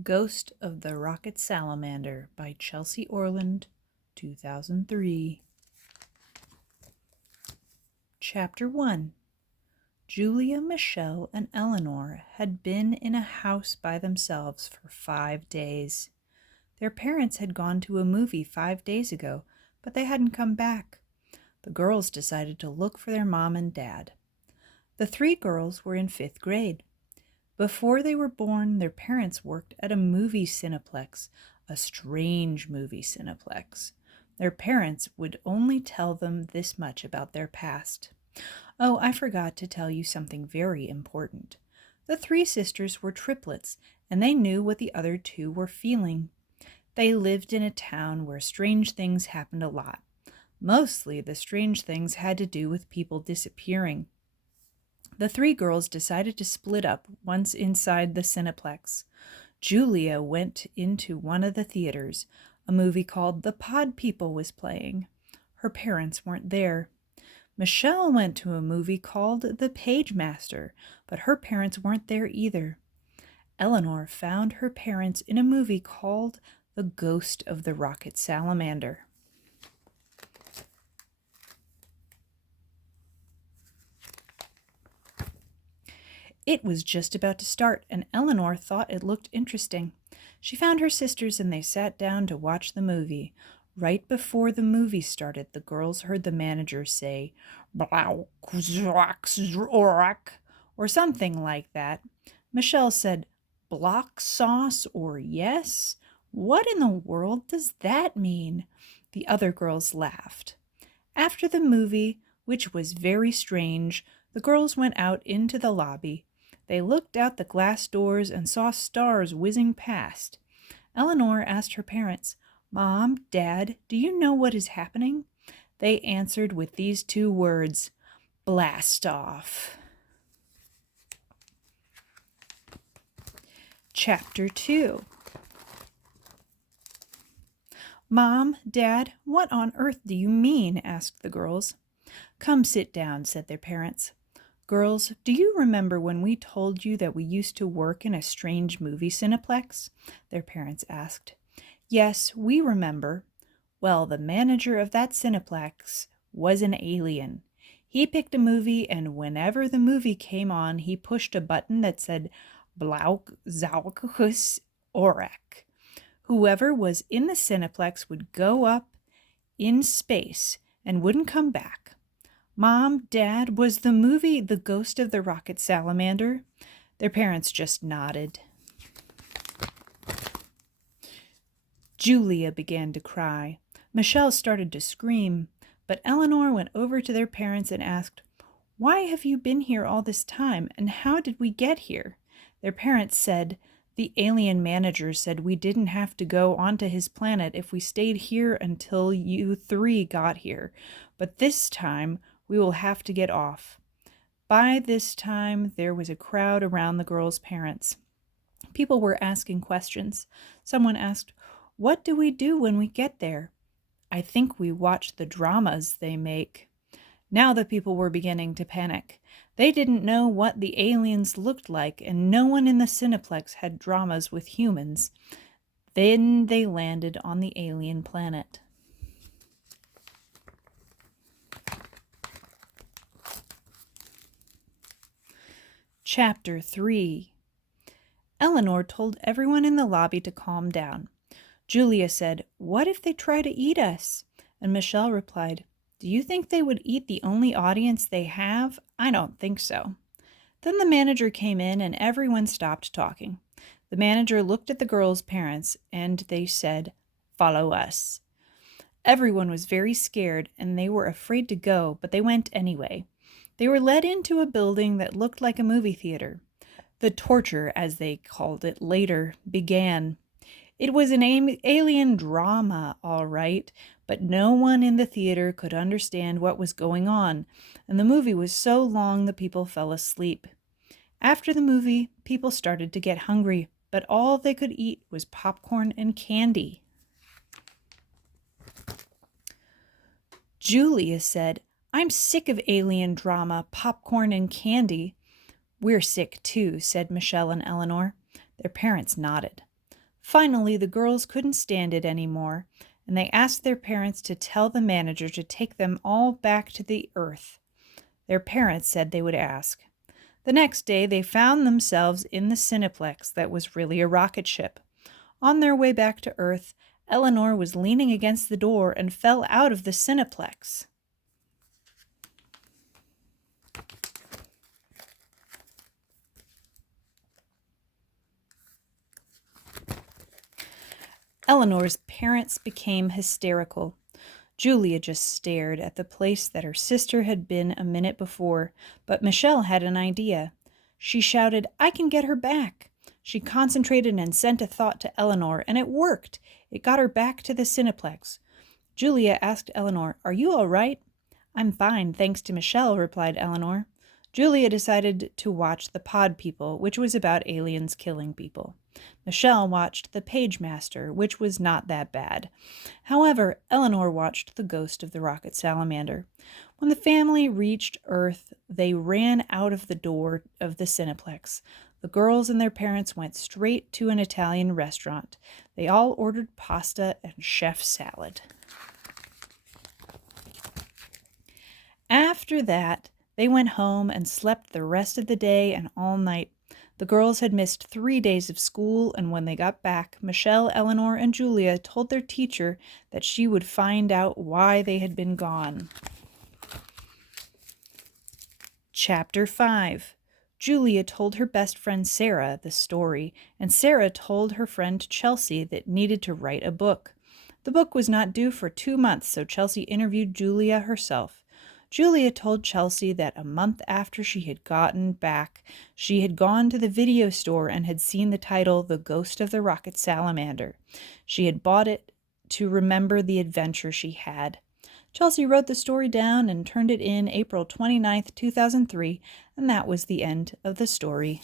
Ghost of the Rocket Salamander by Chelsea Orland, 2003. Chapter 1. Julia, Michelle, and Eleanor had been in a house by themselves for 5 days. Their parents had gone to a movie 5 days ago, but they hadn't come back. The girls decided to look for their mom and dad. The 3 girls were in 5th grade. Before they were born, their parents worked at a movie cineplex, a strange movie cineplex. Their parents would only tell them this much about their past. Oh, I forgot to tell you something very important. The 3 sisters were triplets, and they knew what the other 2 were feeling. They lived in a town where strange things happened a lot. Mostly the strange things had to do with people disappearing. The 3 girls decided to split up once inside the Cineplex. Julia went into one of the theaters. A movie called The Pod People was playing. Her parents weren't there. Michelle went to a movie called The Page Master, but her parents weren't there either. Eleanor found her parents in a movie called The Ghost of the Rocket Salamander. It was just about to start, and Eleanor thought it looked interesting. She found her sisters and they sat down to watch the movie. Right before the movie started, the girls heard the manager say, "Blow, or something like that. Michelle said, "Block sauce or yes? What in the world does that mean?" The other girls laughed. After the movie, which was very strange, the girls went out into the lobby. They looked out the glass doors and saw stars whizzing past. Eleanor asked her parents, "Mom, Dad, do you know what is happening?" They answered with these 2 words, "Blast off." Chapter 2. "Mom, Dad, what on earth do you mean?" asked the girls. "Come sit down," said their parents. "Girls, do you remember when we told you that we used to work in a strange movie cineplex?" their parents asked. "Yes, we remember." Well, the manager of that cineplex was an alien. He picked a movie, and whenever the movie came on, he pushed a button that said, "Blauk Zaukus Orek." Whoever was in the cineplex would go up in space and wouldn't come back. "Mom, Dad, was the movie The Ghost of the Rocket Salamander?" Their parents just nodded. Julia began to cry. Michelle started to scream, but Eleanor went over to their parents and asked, "Why have you been here all this time, and how did we get here?" Their parents said, "The alien manager said we didn't have to go onto his planet if we stayed here until you 3 got here, but this time we will have to get off." By this time, there was a crowd around the girls' parents. People were asking questions. Someone asked, "What do we do when we get there?" "I think we watch the dramas they make." Now the people were beginning to panic. They didn't know what the aliens looked like, and no one in the Cineplex had dramas with humans. Then they landed on the alien planet. Chapter 3. Eleanor told everyone in the lobby to calm down. Julia said, "What if they try to eat us?" And Michelle replied, "Do you think they would eat the only audience they have? I don't think so." Then the manager came in and everyone stopped talking. The manager looked at the girls' parents and they said, "Follow us." Everyone was very scared and they were afraid to go, but they went anyway. They were led into a building that looked like a movie theater. The torture, as they called it later, began. It was an alien drama, all right, but no one in the theater could understand what was going on, and the movie was so long the people fell asleep. After the movie, people started to get hungry, but all they could eat was popcorn and candy. Julia said, "I'm sick of alien drama, popcorn, and candy." "We're sick too," said Michelle and Eleanor. Their parents nodded. Finally, the girls couldn't stand it anymore, and they asked their parents to tell the manager to take them all back to the Earth. Their parents said they would ask. The next day, they found themselves in the Cineplex that was really a rocket ship. On their way back to Earth, Eleanor was leaning against the door and fell out of the Cineplex. Eleanor's parents became hysterical. Julia just stared at the place that her sister had been a minute before, but Michelle had an idea. She shouted, "I can get her back." She concentrated and sent a thought to Eleanor, and it worked. It got her back to the Cineplex. Julia asked Eleanor, "Are you all right?" "I'm fine, thanks to Michelle," replied Eleanor. Julia decided to watch The Pod People, which was about aliens killing people. Michelle watched The Page Master, which was not that bad. However, Eleanor watched The Ghost of the Rocket Salamander. When the family reached Earth, they ran out of the door of the Cineplex. The girls and their parents went straight to an Italian restaurant. They all ordered pasta and chef salad. After that, they went home and slept the rest of the day and all night. The girls had missed 3 days of school, and when they got back, Michelle, Eleanor, and Julia told their teacher that she would find out why they had been gone. Chapter 5. Julia told her best friend Sarah the story, and Sarah told her friend Chelsea that needed to write a book. The book was not due for 2 months, so Chelsea interviewed Julia herself. Julia told Chelsea that a month after she had gotten back, she had gone to the video store and had seen the title The Ghost of the Rocket Salamander. She had bought it to remember the adventure she had. Chelsea wrote the story down and turned it in April 29th, 2003, and that was the end of the story.